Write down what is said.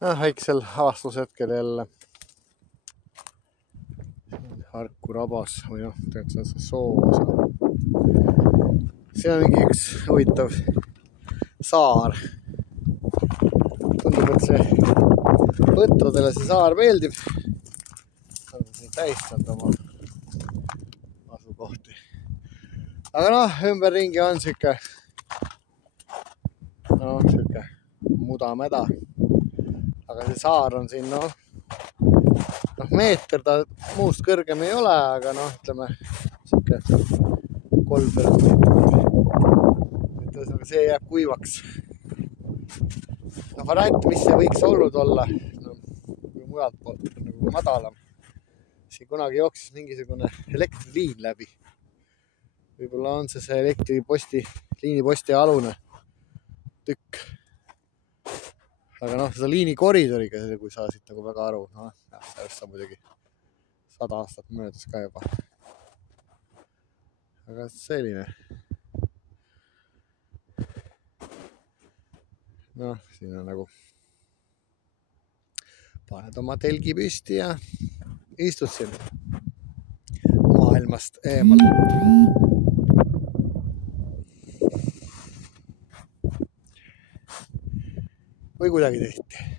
Väiksel avastushetkel jälle Harku rabas või noh, tegelikult see on see soosa. See on mingi üks huvitav saar. Tundub, et see võtradele see saar meeldib. On siin tähistanud oma asukohti. Aga noh, ümberringi on siuke mudamäda. Aga see saar on siin meeter ta muust kõrgem ei ole, aga ütleme siuke 3 meetrit. See jääb kuivaks. Variant, mis see võiks olnud olla, kui mujalt poolt nagu madalam. Siin kunagi jooksis mingisugune elektriliin läbi. Võib-olla on see liiniposti alune tükk. Aga seda liinikoridoriga, kui sa siit nagu väga aru, sellest on muidugi 100 aastat möödas ka juba. Aga selline. Siin on nagu paned oma telgi püsti ja istud siin maailmast eemal. Või kuidagi teisiti.